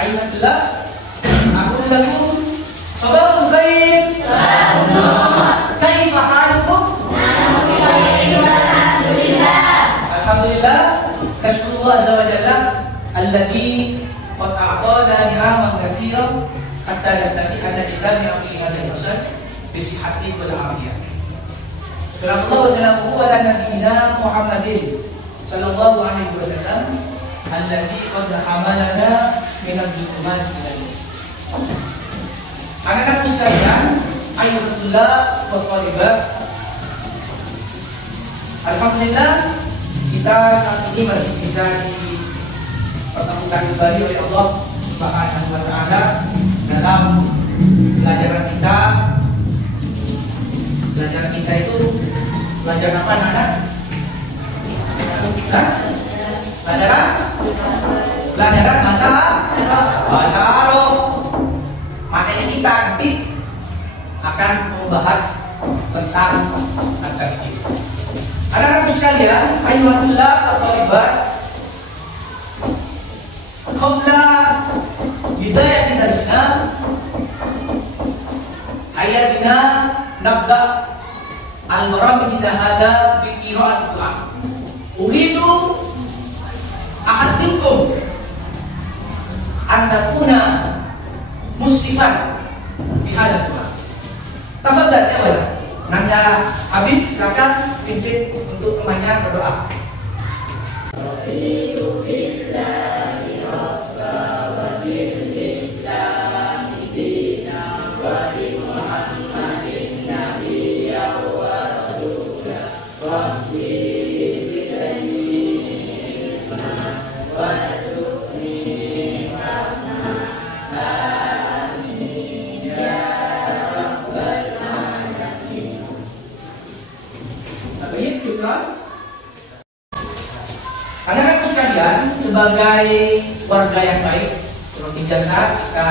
Ayatullah, aku lakum sabahul khair. Kaifa halukum? Alhamdulillah. Nashkurullah azza wa jalla alladhi qad a'tana ni'aman katsiran hatta nastati'a an natabi'a fi hadzal fasal bi sihhatin wal afiyah. Sallallahu wasallamu ala nabiyyina Muhammadin sallallahu alaihi wasallam alladhi qad hamalana min al-dhulumat ila nur. Anak-anak sekalian, ayyuhallah wa thalibat. Alhamdulillah kita saat ini masih bisa dipertemukan kembali oleh Allah Subhanahu wa taala dalam pelajaran kita. Pelajaran kita itu pelajaran apa, anak? Pelajaran bahasa Arab. Materi kita nanti akan membahas tentang at-tarkib. Anak-anak sekalian, ayyuhallah wa thalibat. Qabla bidayati darsina hayya bina nabda al-marami min hada bi qira'ati Quran. Uridu ahadikum an takuna musrifan bi hada Quran. Tafadhal ya wala. Nanda Habib silakan pimpin untuk temannya berdoa. Anak-anak sekalian, sebagai warga yang baik, seperti biasa kita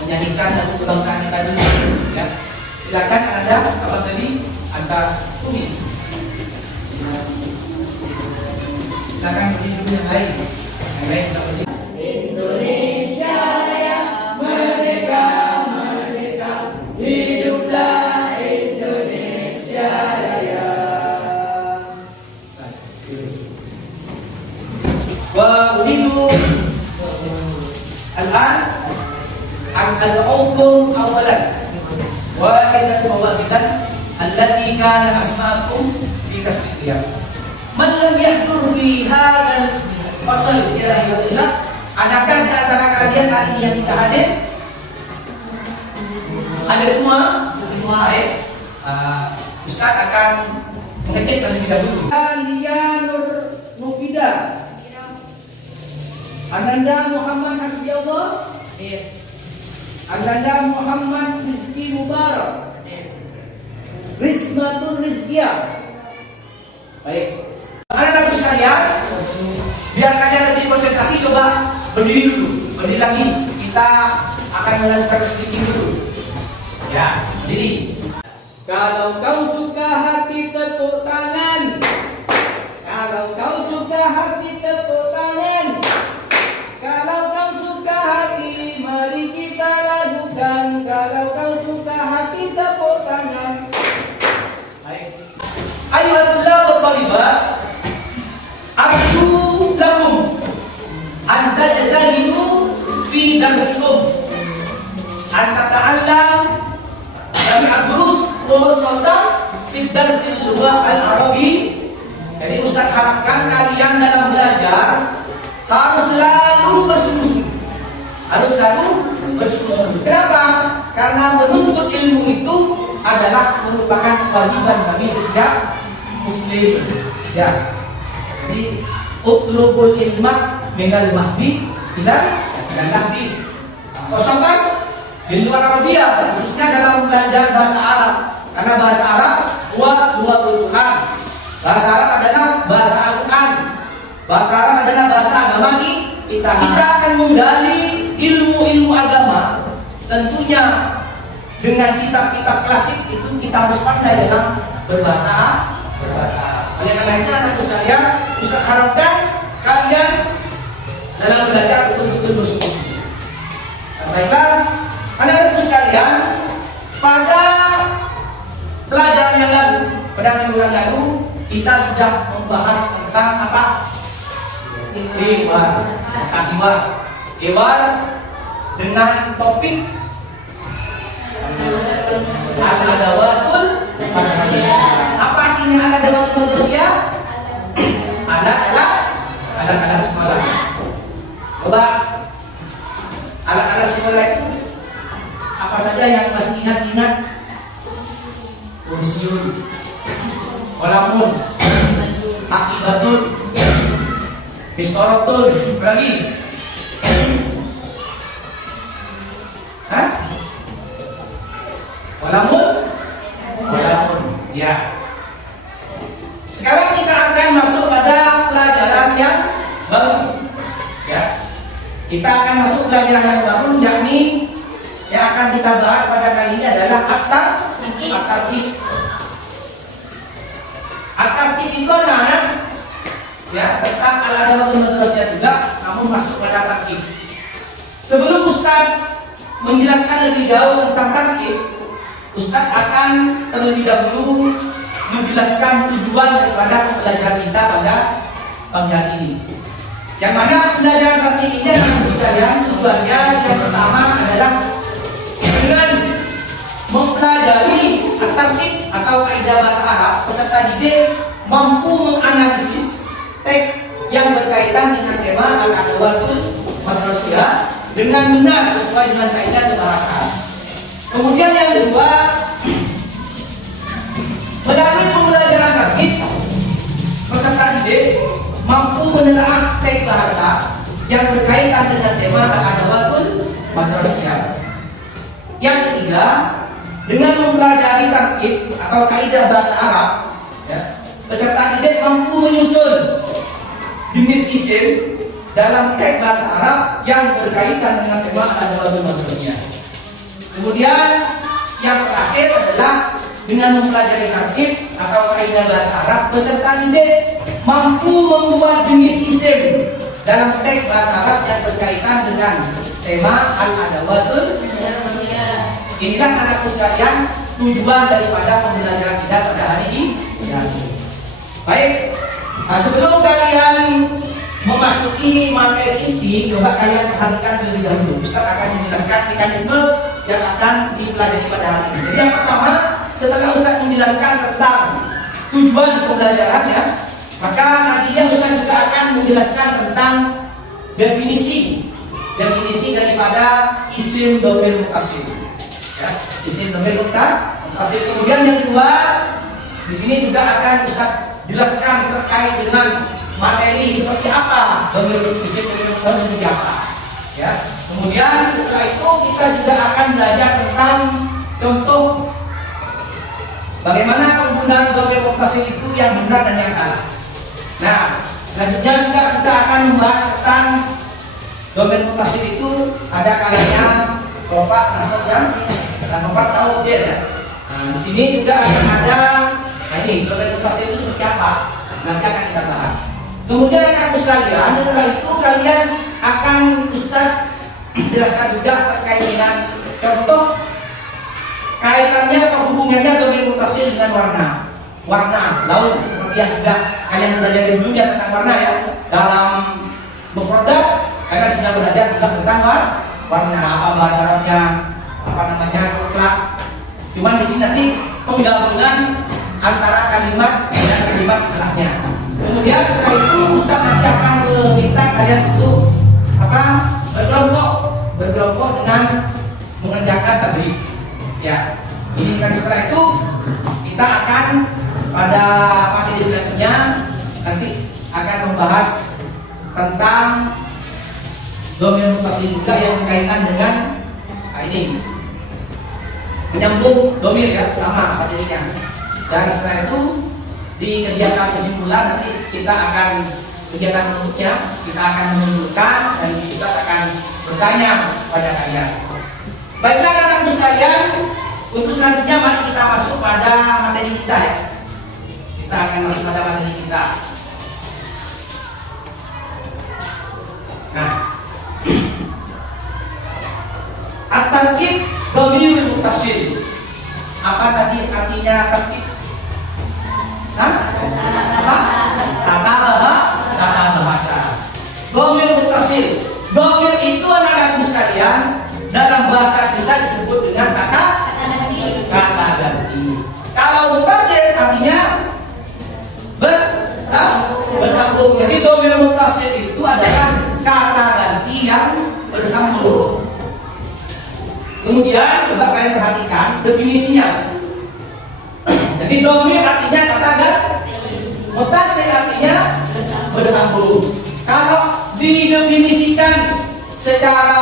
menyanyikan lagu kebangsaan kita dulu, ya. Silakan Anda apa tadi Anda tulis. Silakan berdiri dulu yang lain kita berdiri. Indonesia Raya merdeka, merdeka, hiduplah Indonesia Raya. Wa uridu al-an an ad'ukum awalan wahidan fawahidan allati kana asma'akum fi kasbil qiyam. Man lam yahdur fi hadzal fasal ya ayyuhallah, adakah di antara kalian hari ini yang tidak hadir? Ada semua? Baik. Ustaz akan mengecek terlebih dahulu. Lianur Nufida Ananda Muhammad Hasbiallah. Ananda Muhammad Rizki Mubarak. Rizmatul Rizkiyah. Baik. Anak-anak sekalian, biar kalian lebih konsentrasi, coba berdiri dulu. Berdiri lagi. Kita akan melakukan sedikit dulu. Ya, berdiri. Kalau kau suka hati tepuk tangan. Kalau kau suka hati tepuk tangan. Kalau kau suka hati, mari kita lakukan. Kalau kau suka hati, tepuk tangan. Baik. Ayyuhallah wa thalibat. Arju lakum an tajtahidu fi darsikum. An tata'allam jami' durus khususan fi darsil lughah al-arabi. Jadi Ustaz harapkan kalian dalam belajar harus selalu bersungguh-sungguh. Harus selalu bersungguh-sungguh. Kenapa? Karena menuntut ilmu itu adalah merupakan kewajiban bagi setiap muslim. Ya. Jadi utlubul ilma minal mahdi ila lahdi. Khususnya di luar Arabia, khususnya dalam belajar bahasa Arab. Karena bahasa Arab lughul Quran. Bahasa Arab adalah bahasa Al-Quran. Bahasa Arab adalah bahasa agama kita. Kita akan menggali ilmu-ilmu agama. Tentunya dengan kitab-kitab klasik itu kita harus pandai dalam berbahasa Arab. Oleh karenanya anak sekalian, Ustaz harapkan kalian dalam belajar betul-betul bersungguh. sudah membahas tentang apa? Hewan. Tentang hewan. Hewan dengan topik al-adawatul manusia. Apa artinya al-adawatul manusia? Alat-alat sekolah. Coba alat-alat sekolah itu apa saja yang masih ingat-ingat? Kursiun, kolamun, akibatun, pistorotun, lagi. Hah? Kolamun? Kolamun, ya. Sekarang kita akan masuk pada pelajaran yang baru. Ya. Kita akan masuk pelajaran yang baru, yakni yang akan kita bahas pada kali ini adalah at-tartib. At-tartib itu anak-anak ya tentang al-adawatul madrasah juga, namun masuk pada tartib. Sebelum Ustaz menjelaskan lebih jauh tentang tartib, Ustaz akan terlebih dahulu menjelaskan tujuan daripada pembelajaran kita pada pagi hari ini. Yang mana pelajaran tartib ini adalah sekalian tujuannya yang pertama adalah dengan mempelajari at-tartib atau kaidah bahasa Arab, peserta didik mampu menganalisis teks yang berkaitan dengan tema al-adawatul madrasah dengan benar sesuai dengan kaidah bahasa. Kemudian yang kedua, melalui pembelajaran tartib, peserta didik mampu menelaah teks bahasa yang berkaitan dengan tema al-adawatul madrasah. Yang ketiga, dengan mempelajari tartib atau kaidah bahasa Arab, ya, peserta didik mampu menyusun jenis isim dalam teks bahasa Arab yang berkaitan dengan tema al-adawatul madrasah. Kemudian yang terakhir adalah dengan mempelajari tartib atau kaidah bahasa Arab, peserta didik mampu membuat jenis isim dalam teks bahasa Arab yang berkaitan dengan tema al-adawatul madrasah. Inilah anakku sekalian tujuan daripada pembelajaran kita pada hari ini. Baik, sebelum kalian memasuki materi ini, coba kalian perhatikan terlebih dahulu. Ustaz akan menjelaskan mekanisme yang akan dipelajari pada hari ini. Jadi yang pertama, setelah Ustaz menjelaskan tentang tujuan pembelajaran ya, maka nantinya Ustaz juga akan menjelaskan tentang definisi daripada isim dhamir muttasil. Ya, isim dhamir muttasil. Kemudian yang kedua, di sini juga akan Ustaz jelaskan terkait dengan materi seperti apa dhamir isim dhamir muttasil seperti apa. Ya. Kemudian setelah itu kita juga akan belajar tentang contoh bagaimana penggunaan dhamir muttasil itu yang benar dan yang salah. Nah, selanjutnya juga kita akan membahas tentang dhamir muttasil itu ada kalanya rafa, nasab dan rafa tahu ya. Nah, di sini juga akan ada ini dhamir muttasil itu seperti apa. Nanti akan kita bahas. Kemudian anak sekalian, setelah itu kalian akan Ustaz jelaskan juga terkait dengan contoh kaitannya atau hubungannya dhamir muttasil dengan warna laut seperti yang sudah kalian belajar sebelumnya tentang warna ya. Dalam mufradat kalian sudah belajar juga tentang warna apa bahasa Arabnya, apa namanya mutlak. Cuma di sini nanti penggabungan antara kalimat dan kalimat setelahnya. Kemudian setelah itu Ustaz nanti akan meminta kalian untuk berkelompok dengan mengerjakan tadrib. Ya, ini kan setelah itu kita akan pada materi selanjutnya nanti akan membahas tentang dhamir muttasil juga yang berkaitan dengan ini menyambung dhamir ya sama materinya. Dan setelah itu di kegiatan kesimpulan nanti kita akan kegiatan berikutnya kita akan menunjukkan dan kita akan bertanya pada kalian. Baiklah anak-anakku sekalian, untuk selanjutnya mari kita masuk pada materi kita ya. Kita akan masuk pada materi kita. Nah, at-tartib dhamir muttasil. Apa tadi artinya tartib? Hah? Apa? Tata bahasa. Dhamir muttasil. Dhamir itu anak-anakku sekalian dalam bahasa bisa disebut dengan kata ganti. Kalau muttasil artinya bersambung. Jadi dhamir muttasil itu adalah kata ganti yang bersambung. Kemudian coba kalian perhatikan definisinya. Jadi dhamir artinya kata ganti, muttasil artinya bersambung. Kalau didefinisikan secara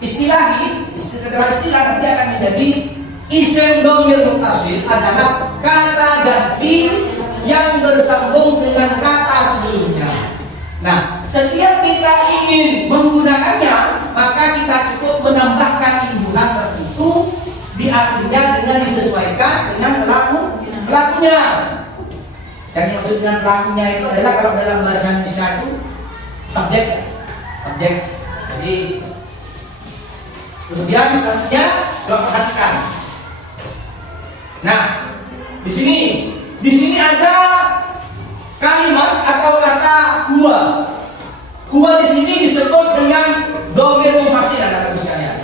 secara istilah nanti akan menjadi isim dhamir muttasil adalah kata ganti yang bersambung dengan kata sebelumnya. Nah, setiap kita ingin menggunakannya, maka kita cukup menambahkan imbuhan tertentu di artinya dengan disesuaikan dengan pelakunya. Yang dimaksud dengan pelakunya itu adalah kalau dalam bahasa Indonesia itu subjek. Jadi kemudian selanjutnya coba perhatikan. Nah, di sini ada kalimat atau kata huwa. Huwa di sini disebut dengan dhamir munfasil anak-anak sekalian.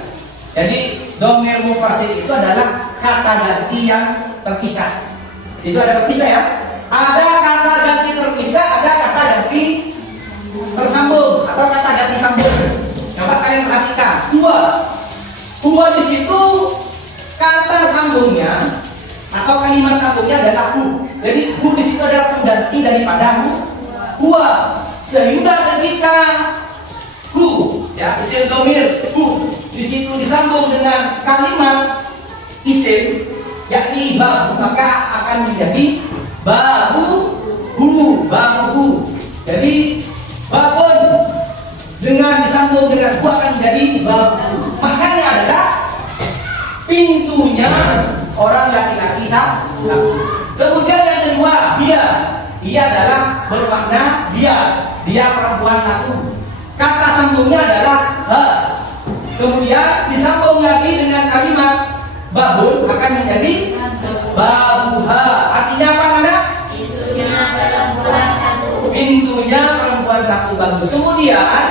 Jadi dhamir munfasil itu adalah kata ganti yang terpisah. Itu ada terpisah ya. Ada kata ganti terpisah, ada kata ganti tersambung atau kata ganti sambung. Coba kalian perhatikan. Huwa di situ kata sambungnya atau kalimat sambungnya adalah hu. Jadi hu di situ adalah pengganti daripada huwa. Sehingga ketika hu, ya isim dhamir hu di situ disambung dengan kalimat isim yakni bahu, maka akan menjadi bahu hu. Jadi babun dengan disambung dengan hu akan menjadi bahu. Maknanya adalah pintunya orang laki-laki satu. Kemudian yang kedua, dia adalah bermakna dia perempuan satu. Kata sambungnya adalah ha. Kemudian disambung lagi dengan kalimat babun akan menjadi babuha. Artinya apa anak? Pintunya perempuan satu. Bagus. Kemudian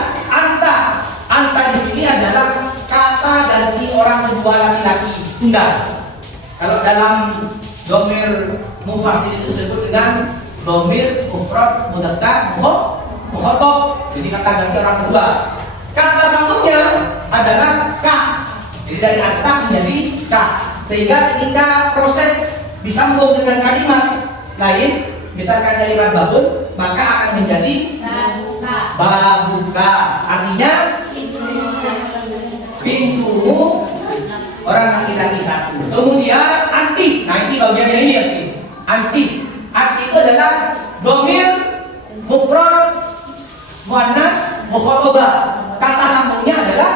anta di sini adalah kata ganti orang kedua laki-laki tunggal. Kalau dalam dhamir mufasil itu disebut dengan dhamir mufrad mudzakkar mukhatab. Jadi kata ganti orang kedua. Kata sambungnya adalah ka. Jadi dari anta menjadi ka. Sehingga ketika proses disambung dengan kalimat lain, misalkan kalimat babun, maka akan menjadi babuka. Artinya pintumu orang laki-laki satu. Kemudian anti. Nah, ini bagiannya ini anti. Anti itu adalah dhamir mufrad muannas mukhatabah. Kata sambungnya adalah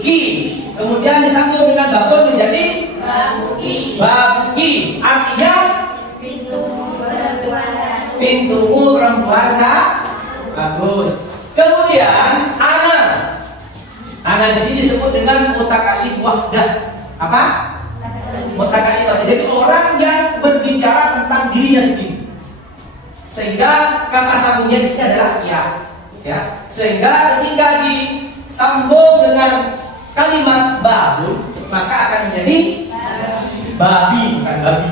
ki. Kemudian disambung dengan babun menjadi babuki. Artinya pintumu perempuan satu. Bagus. Kemudian ana di sini disebut dengan mutakallim wahdah. Apa? Mutakallim wahdah. Jadi orang yang berbicara tentang dirinya sendiri. Sehingga kata sambungnya di sini adalah ya. Sehingga ketika disambung dengan kalimat babun, maka akan menjadi babi, bukan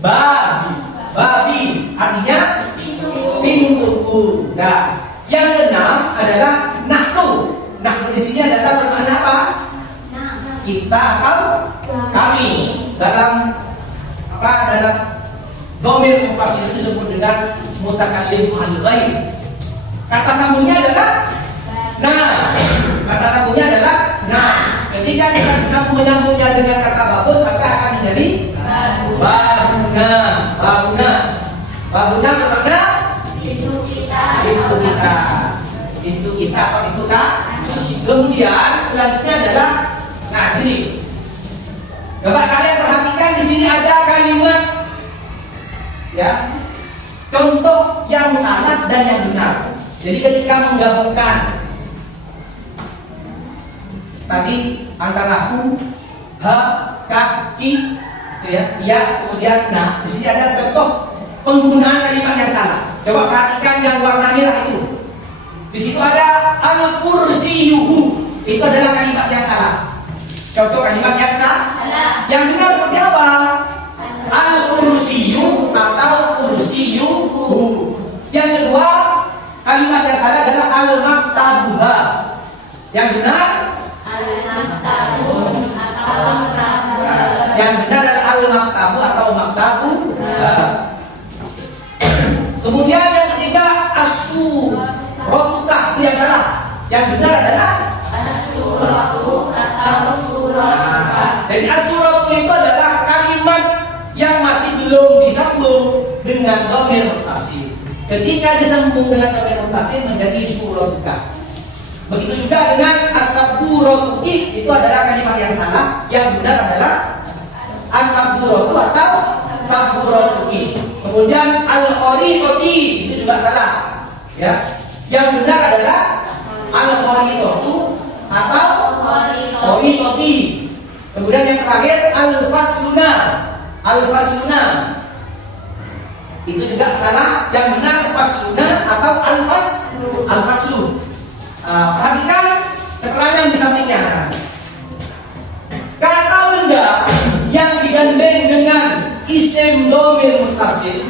babi. Artinya pintuku. Nah, yang keenam adalah nahnu. Nahnu di sini adalah bermakna apa? Kita atau kami. Dalam dhamir mufasil itu disebut dengan mutakallim al-ghaib. Kata sambungnya adalah nah. Ketika kita disambung menyambungnya dengan kata babun, maka akan menjadi babuna. Babuna bermakna pintu kita atau pintu kami. Kemudian selanjutnya adalah sini. Coba kalian perhatikan di sini ada kalimat ya. Contoh yang salah dan yang benar. Jadi ketika menggabungkan tadi antara hu, ha, ka, ki, itu ya, ya, kemudian nah, di sini ada contoh penggunaan kalimat yang salah. Coba perhatikan yang warna merah itu. Di situ ada al-kursiyuhu. Itu adalah kalimat yang salah. Contoh kalimat yang salah. Yang benar seperti apa? Al-kursiyu atau kursiyuhu. Yang kedua, kalimat yang salah adalah al-maktabuha. Yang benar al-maktabu atau maktabuha. Yang benar adalah al-maktabu atau maktabuha. Kemudian yang ketiga as-suratuka, itu yang salah. Yang benar adalah as-suratu atau suratuka. Jadi as-suratu itu adalah kalimat yang masih belum disambung dengan dhamir muttasil. Ketika disambung dengan dhamir muttasil menjadi suratuka. Begitu juga dengan as-saburatuki, itu adalah kalimat yang salah. Yang benar adalah as-saburatu atau saburatuki. Kemudian al-khariqati, itu juga salah. Ya. Yang benar adalah al-khariqatu atau khariqati. Kemudian yang terakhir al-fasluna. Al-fasluna itu juga salah. Yang benar fasluna atau al-faslu. Perhatikan keterangan di sampingnya. Kata benda yang digandeng dengan isim dhamir muttasil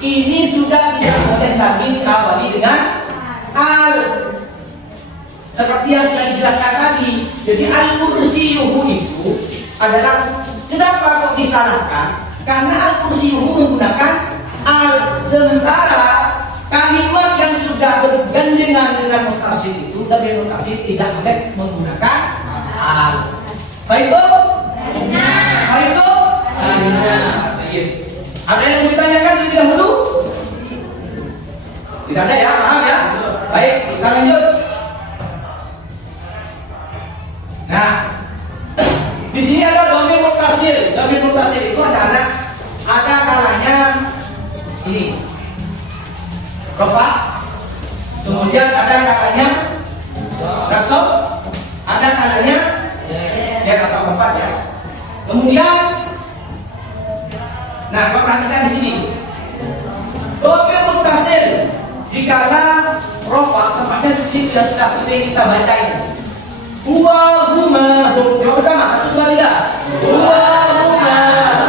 ini sudah tidak boleh lagi diawali dengan al. Seperti yang sudah dijelaskan tadi. Jadi al-kursiyuhu itu adalah, kenapa kok disalahkan? Karena al-kursiyuhu menggunakan al, sementara kalimat yang sudah bergandengan dengan muttasil itu, dhamir muttasil tidak boleh menggunakan al. Baik itu? Baik itu? Ada yang mau ditanyakan terlebih dahulu? Tidak ada ya, paham ya? Baik, kita lanjut. Nah, di sini ada dhamir muttasil. Dhamir muttasil itu ada kalanya ini rafa, kemudian ada kalanya nasab, ada kalanya jar atau rafat ya. Kemudian, nah, perhatikan di sini. Dhamir muttasil jikalau rafa, tempatnya seperti itu yang sudah kita bacain. Huwa huma hum. Coba bersama, 1, 2, 3. Huwa huma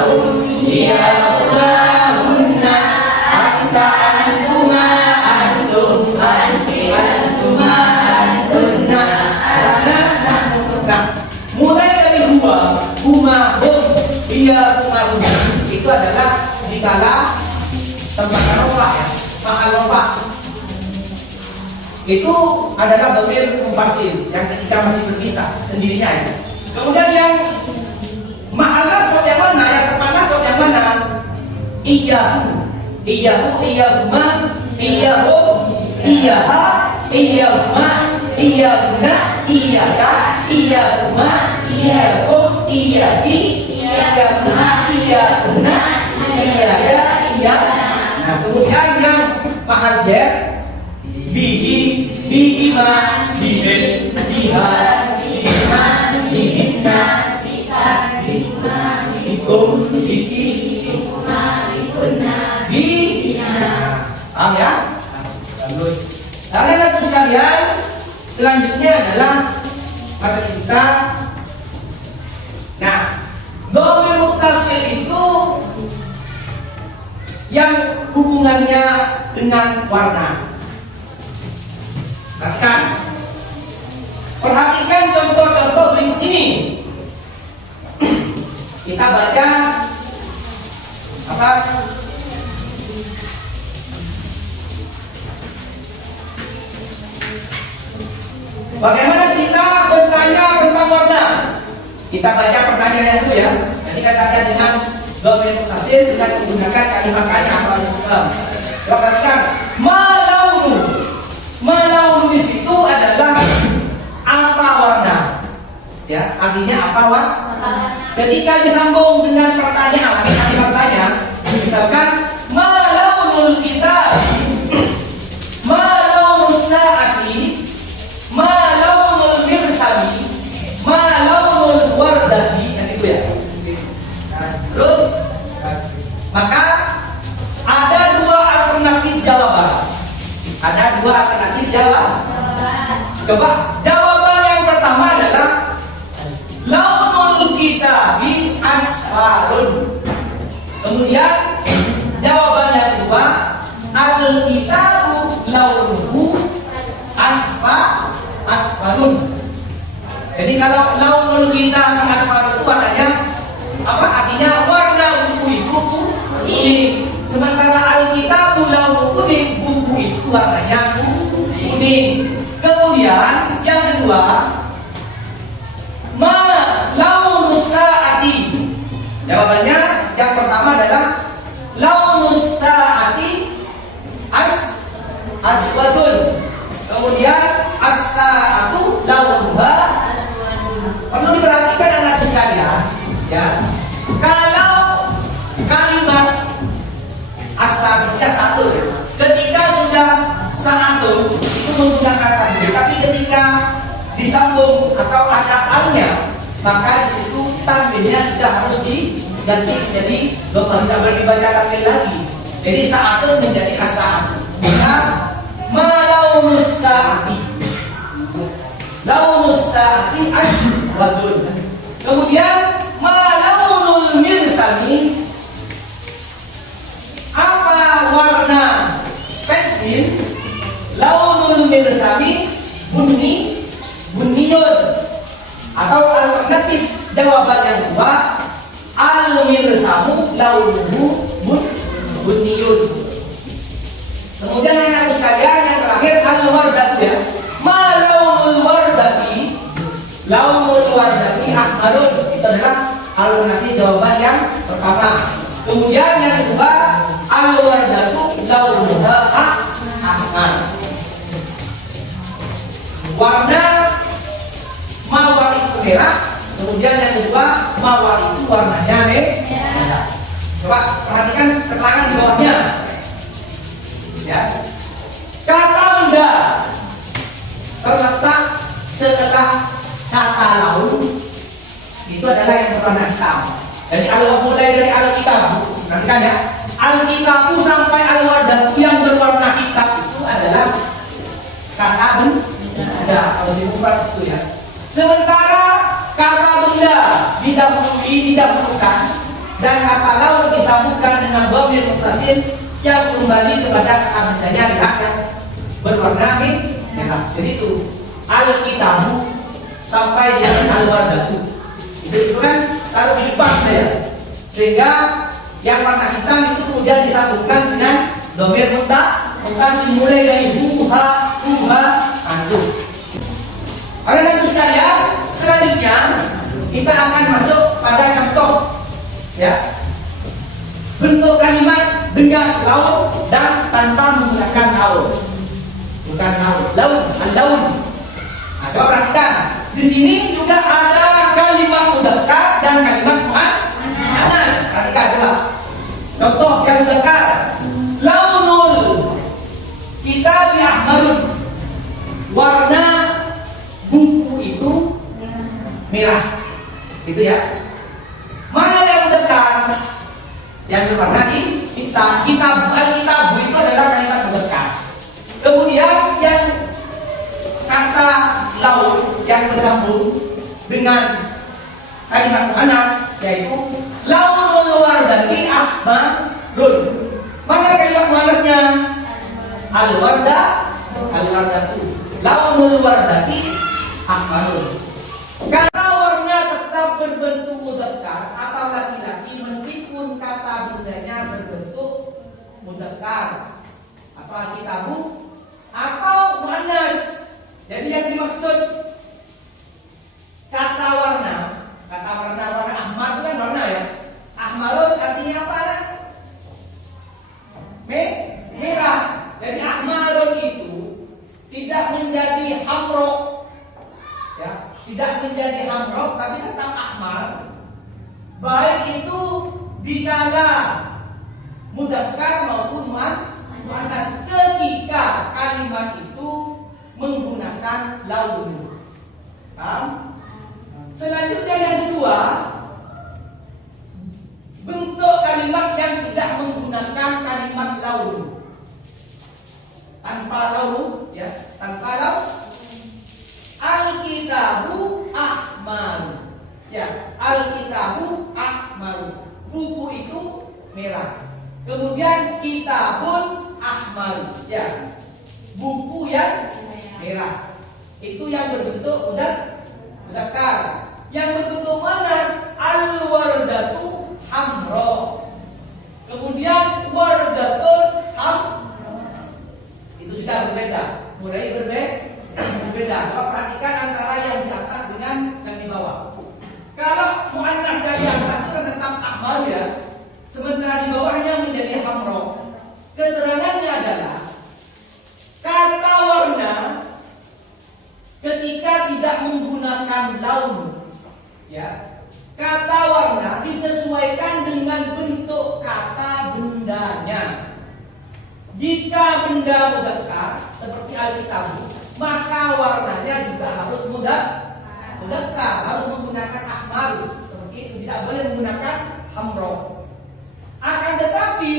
hum. Hiya huma hunna. Anta antuma antum. Anti antuma antunna. Ana nahnu. Nah, mulai dari huwa huma hum. Hiya huma hunna. Itu adalah dikala tempat rafa ya, mahal rafa. Itu adalah dhamir munfasil yang ketika masih berpisah sendirinya ya. Kemudian yang mahal nasab yang mana? Yang tempat nasab yang mana? Iyyahu, iyyahu, iyyahuma, iyyahum, iyyaha, iyyahuma, iyyahuna, iyyaka, iyyahuma, iyyahum, iyyaki, iyyahuma, iyyahuna, iyyaka, iyyaka. Nah, kemudian yang mahal jar bihi, bihima, bihin, biha, bihima, bihinna, bika, bihima, bikum, biki, bikuma, bikunna, bihina. Paham ya? Bagus. Lalu anak sekalian, selanjutnya adalah materi kita. Nah, dhamir muttasil itu yang hubungannya dengan warna. Perhatikan contoh-contoh berikut ini. Kita baca apa? Bagaimana kita bertanya tentang warna? Kita baca pertanyaannya dulu ya. Nanti kata-kata dengan dhamir muttasil dengan menggunakan kalimat kanya atau istiqam. Perhatikan, malaunu. Malaunu di situ adalah apa warna? Ya, artinya apa warna? Ketika disambung dengan pertanyaan, kalimat tanya, misalkan malaunul kitab, malaunus saati, malaunul mirsali, malaunul wardati, kan itu ya. Terus Coba jawaban yang pertama adalah launul kitabi asfarun. Kemudian jawaban yang kedua al-kitabu launuhu asfarun. Jadi kalau launul kitabi asfarun itu warnanya apa? Artinya warna buku itu kuning. Sementara al-kitabu launuhu kuning, buku itu warnanya kuning. Kemudian yang kedua, ma launus saati. Jawabannya yang pertama adalah launus saati aswadun. Kemudian as-saatu launuha. Perlu diperhatikan anak sekalian, ya. Kalau kalimat as-saatnya satu, ya. Ketika sudah satu itu menggunakan tanwin, tapi ketika disambung atau ada alnya, maka di situ tanwinnya sudah harus diganti menjadi dhamma, tidak boleh dibaca tanwin lagi. Jadi sa'atun menjadi as-sa'atu. Maka malaunus sa'ati, launus sa'ati aswadun. Kemudian malaunul mirsami, apa warna pensil? Launul mirsami buniyun. Atau alternatif jawaban yang kedua al mirsamu launuhu buniyun. Kemudian anak sekalian yang terakhir al wardatu, ya. Ma launul wardati, launul wardati ahmarun. Itu adalah alternatif jawaban yang pertama. Kemudian yang kedua al wardatu launuha ahmar. Warna mawar itu merah. Kemudian yang kedua mawar itu warnanya merah. Coba perhatikan keterangan di bawahnya, ya. Kata benda terletak setelah kata laun itu adalah yang berwarna hitam. Jadi kalau mulai dari al-kitab, perhatikan ya, al-kitabu sampai al-wardatu yang berwarna hitam itu adalah kata benda. Kalau si mufrad itu, ya. Sementara kata benda didahulukan dan kata laun disambungkan dengan dhamir muttasil yang kembali kepada kata bendanya, lihat yang berwarna merah. Jadi itu al-kitabu sampai dengan al-wardatu. Itu kan taruh di depan saya, sehingga yang warna hitam itu kemudian disambungkan dengan dhamir muttasil mulai dari huha antum. Anak-anak sekalian, selanjutnya kita akan masuk pada contoh, ya, bentuk kalimat dengan laun dan tanpa menggunakan laun. Bukan laun, al-laun. Nah, coba perhatikan. Di sini juga ada kalimat mudzakkar dan kalimat muannas. Perhatikan coba. Contoh yang mudzakkar. Launul kitabi ahmarun. Warna buku itu merah. Itu, ya. Mana yang mudzakkar? Yang berwarna hitam. Al-kitabu itu adalah kalimat mudzakkar. Kemudian yang kata laun yang bersambung dengan kalimat muannas yaitu launul wardati ahmarun. Mana kalimat muannasnya? Al-wardatu. Launul wardati ahmarun. Kata warna tetap berbentuk mudzakkar atau laki-laki meskipun kata bendanya berbentuk mudzakkar atau al-kitabu atau muannas. Jadi yang dimaksud kata warna ahmar itu kan warna, ya. Ahmarun artinya apa? Merah. Jadi ahmarun itu tidak menjadi hamro, ya, tidak menjadi hamro tapi tetap ahmar. Baik itu dikala mudzakkar maupun muannas ketika kalimat itu menggunakan laun. Paham? Selanjutnya yang kedua, bentuk kalimat yang tidak menggunakan kalimat laun. Tanpa laun, ya, tanpa laun. merah. Kemudian kitabun ahmar, ya, buku yang merah. Itu yang berbentuk mudzakkar. Yang berbentuk muannas al-wardatu hamra. Kemudian wardatun itu sudah berbeda, mulai berbeda. Coba perhatikan antara yang di atas dengan yang di bawah. Kalau muannas yang di atas itu kan tetap ahmar ya, sementara di bawahnya menjadi hamra. Keterangannya adalah kata warna ketika tidak menggunakan laun, ya, kata warna disesuaikan dengan bentuk kata bendanya. Jika benda mudzakkar seperti alkitab, maka warnanya juga harus mudzakkar, harus menggunakan ahmar. Seperti itu, tidak boleh menggunakan hamra. Akan tetapi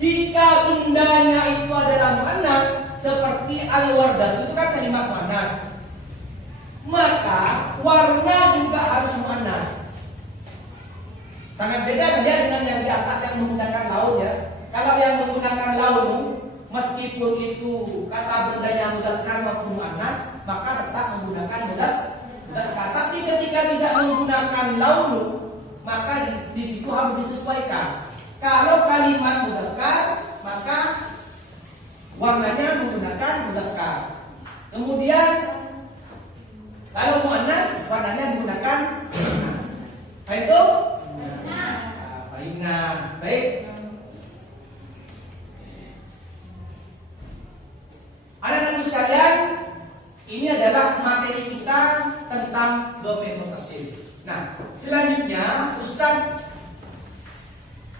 jika bendanya itu adalah muannas seperti al-wardah, itu kan kalimat muannas, maka warna juga harus muannas. Sangat beda dia dengan yang di atas yang menggunakan laun ya. Kalau yang menggunakan laun, meskipun itu kata bendanya mudzakkar maupun muannas, maka tetap menggunakan mudzakkar. Tapi ketika tidak menggunakan laun, maka di situ harus disesuaikan. Kalau kalimat mudzakkar, maka warnanya menggunakan mudzakkar. Kemudian kalau muannas, warnanya menggunakan muannas. Baik itu? Nah, baik. Anak-anak sekalian, ini adalah materi kita tentang domain muttasil. Nah, selanjutnya Ustaz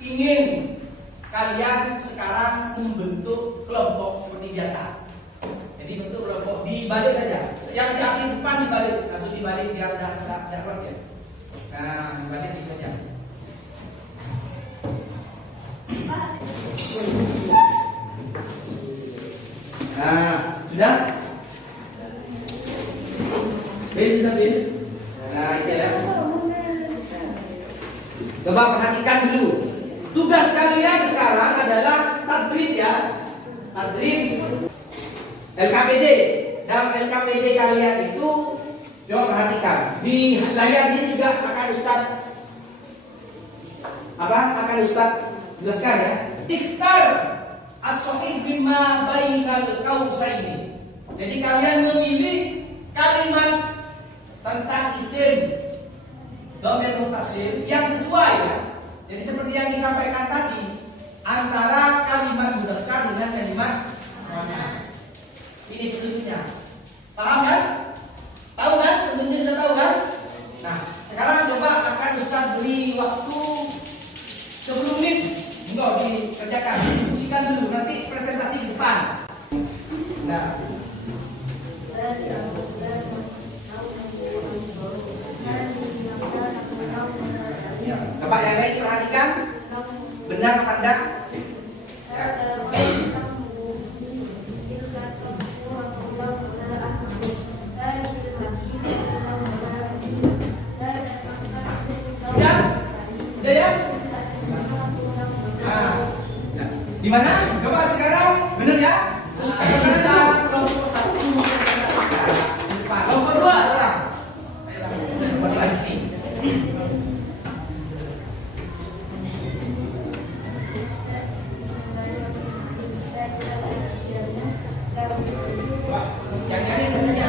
ingin kalian sekarang membentuk kelompok seperti biasa. Jadi bentuk kelompok dibalik saja. Yang di akhir depan dibalik, langsung dibalik biar tidak ruwet ya. Nah, dibalik itu saja. Nah, sudah? Sudah, Bil? Nah, itu ya. Coba perhatikan dulu. Tugas kalian sekarang adalah tadrib ya. Tadrib LKPD. Dalam LKPD kalian itu, coba perhatikan. Di layar ini juga akan Ustaz jelaskan ya. Ikhtar as-sahih bima bainal qausaini. Jadi kalian memilih kalimat tentang isim domain muttasil yang sesuai ya. Jadi seperti yang disampaikan tadi, antara kalimat mudzakkar dengan kalimat muannas. Ini petunjuknya. Paham kan? Tahu kan? Tentunya sudah tahu kan? Nah, sekarang coba akan Ustaz beri waktu 10 menit. Enggak dikerjakan, diskusikan dulu, nanti presentasi di depan. Nah, Bapak yang lain perhatikan, benar apa enggak? Ya. Udah ya? Di mana? Coba sekarang benar ya? Terus kita kelompok 1 kelompok 2 orang. Ayo buat sini. Yang nyari tanya.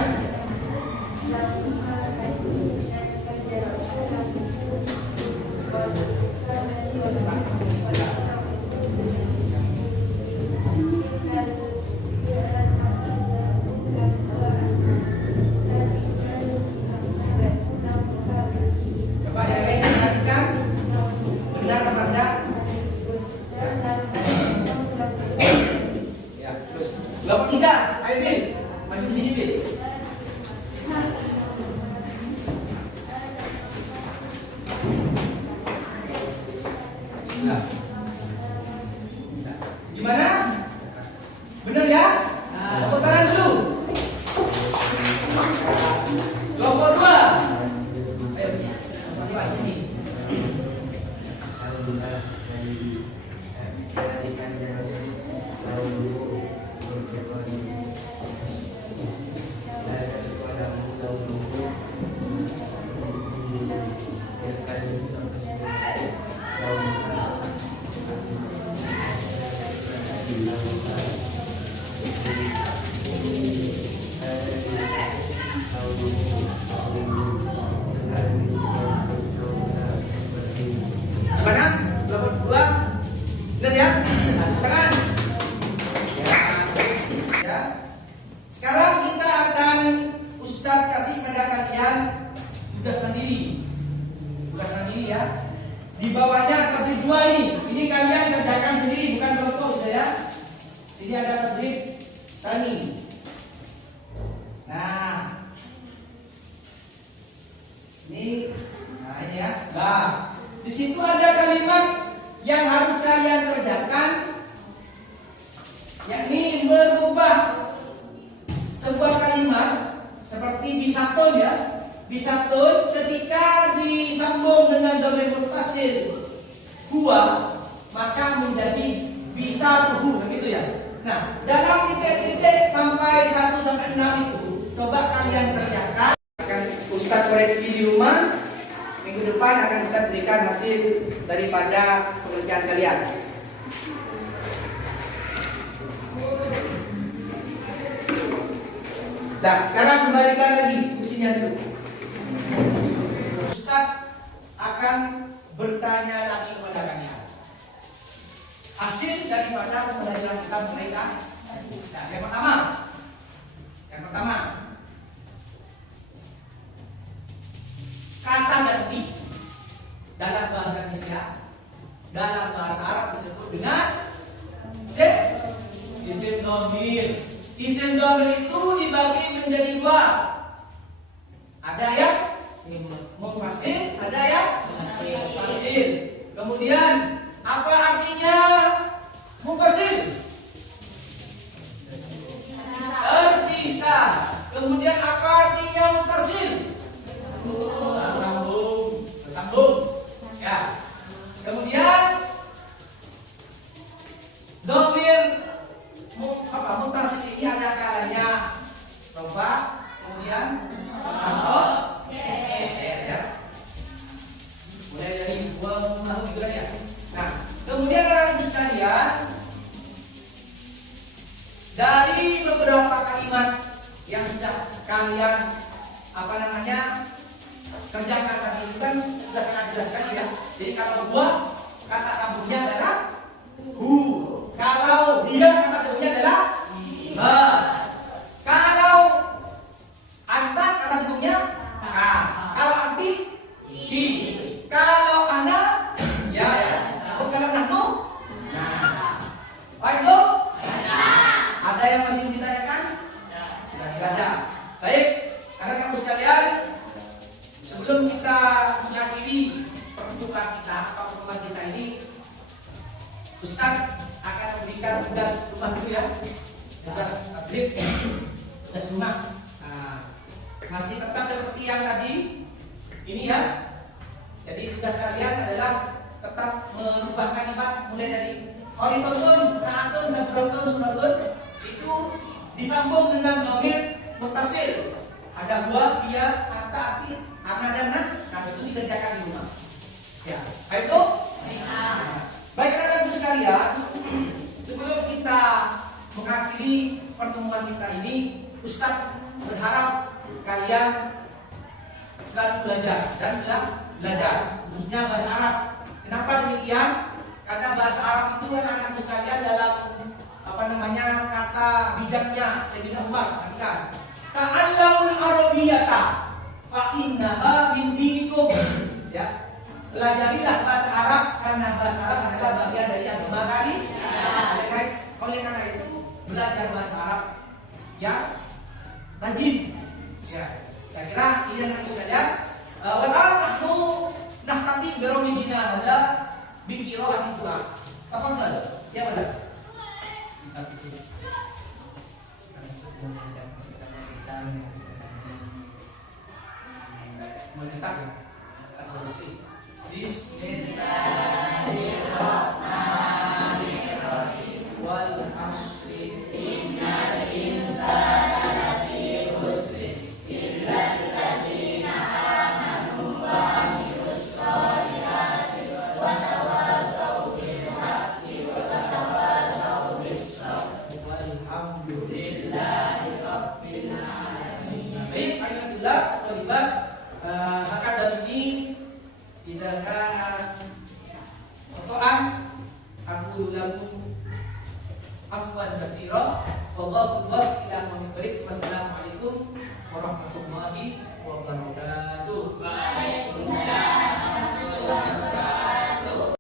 kasih pada kalian tugas mandiri. Tugas mandiri ya. Di bawahnya tadrib 2 ini. Ini kalian kerjakan sendiri, bukan contoh sudah ya. Sini ada tadrib sani. Nah. Ini ya. Nah, di situ ada kalimat yang harus kalian kerjakan, yakni merubah sebuah kalimat seperti bisatun ya. Bisatun ketika disambung dengan dhamir muttasil huwa maka menjadi bisatuhu begitu ya. Nah, dalam titik-titik sampai 1 sampai 6 itu coba kalian kerjakan. Akan Ustaz koreksi di rumah. Minggu depan akan Ustaz berikan hasil daripada pekerjaan kalian. Nah, sekarang kembalikan lagi kursinya dulu. Ustaz akan bertanya lagi kepada kalian. Hasil daripada pembelajaran kita mereka. Nah, yang pertama, kata ganti dalam bahasa Indonesia, dalam bahasa Arab disebut dengan isim dhamir. Isim dhamir itu dibagi menjadi 2. Ada yang munfasil, ada yang munfasil. Kemudian apa artinya munfasil? Terpisah. Kemudian apa artinya muttasil? Bersambung. Ya. Kemudian dhamir muttasil ini ada kalanya rafa, kemudian nasab, ya. Mulai dari wa gitu ya. Nah, kemudian anak-anak sekalian, dari beberapa kalimat yang sudah kalian kerjakan tadi itu kan sudah sangat jelas sekali ya. Jadi kalau gua kata sambungnya adalah hu. Kalau dia kata sambungnya adalah ha. Kalau anta kata sambungnya ka. Kalau anti hi. Kalau ana ya. Kalau nahnu nah. Baik, ada yang masih mau ditanyakan? Tidak ada. Baik, karena kamu sekalian, sebelum kita mengakhiri pertemuan kita atau pertemuan kita ini, Ustaz akan memberikan tugas rumah dulu ya, tugas tadrib, tugas rumah. Nah, masih tetap seperti yang tadi ini ya. Jadi tugas kalian adalah tetap merubah kalimat mulai dari horizontal, saatun, saburatun, sunatun itu disambung dengan dhamir muttasil. Ada gua, dia, kata, arti, ana dan nah. Nah, itu dikerjakan di rumah. Ya, baik itu. Baik rekan-rekan sekalian, sebelum kita mengakhiri pertemuan kita ini, Ustaz berharap kalian selalu belajar dan belajar, khususnya bahasa Arab. Kenapa demikian? Karena bahasa Arab itu anak-anak sekalian dalam kata bijaknya Sayyidina Umar kan. Ta'allamul arabiyyata fa innaha min dinikum. Ya. Pelajarilah bahasa Arab karena bahasa Arab adalah bagian dari agama kalian. Oleh karena itu belajar bahasa Arab yang rajin. Ya. Saya kira ini anak sekalian. Wal'an nahnu nahtati birawjina hada biqira'atin Qur'an. Tafadhal. Ya benar. Bismillahirrahmanirrahim. Wal 'ashri innal insana lafi khusr illa alladziina aamanu wa 'amilus shalihati wa tawassaw bil haqqi wa tawassaw bis sabr. Walhamdulillahi rabbil alamin. Baik, alhamdulillah terlibat hakadah ini tidak kana kotoran aku lakum afwan katsira wallahu ila muwaffiq. Wassalamualaikum warahmatullahi wabarakatuh.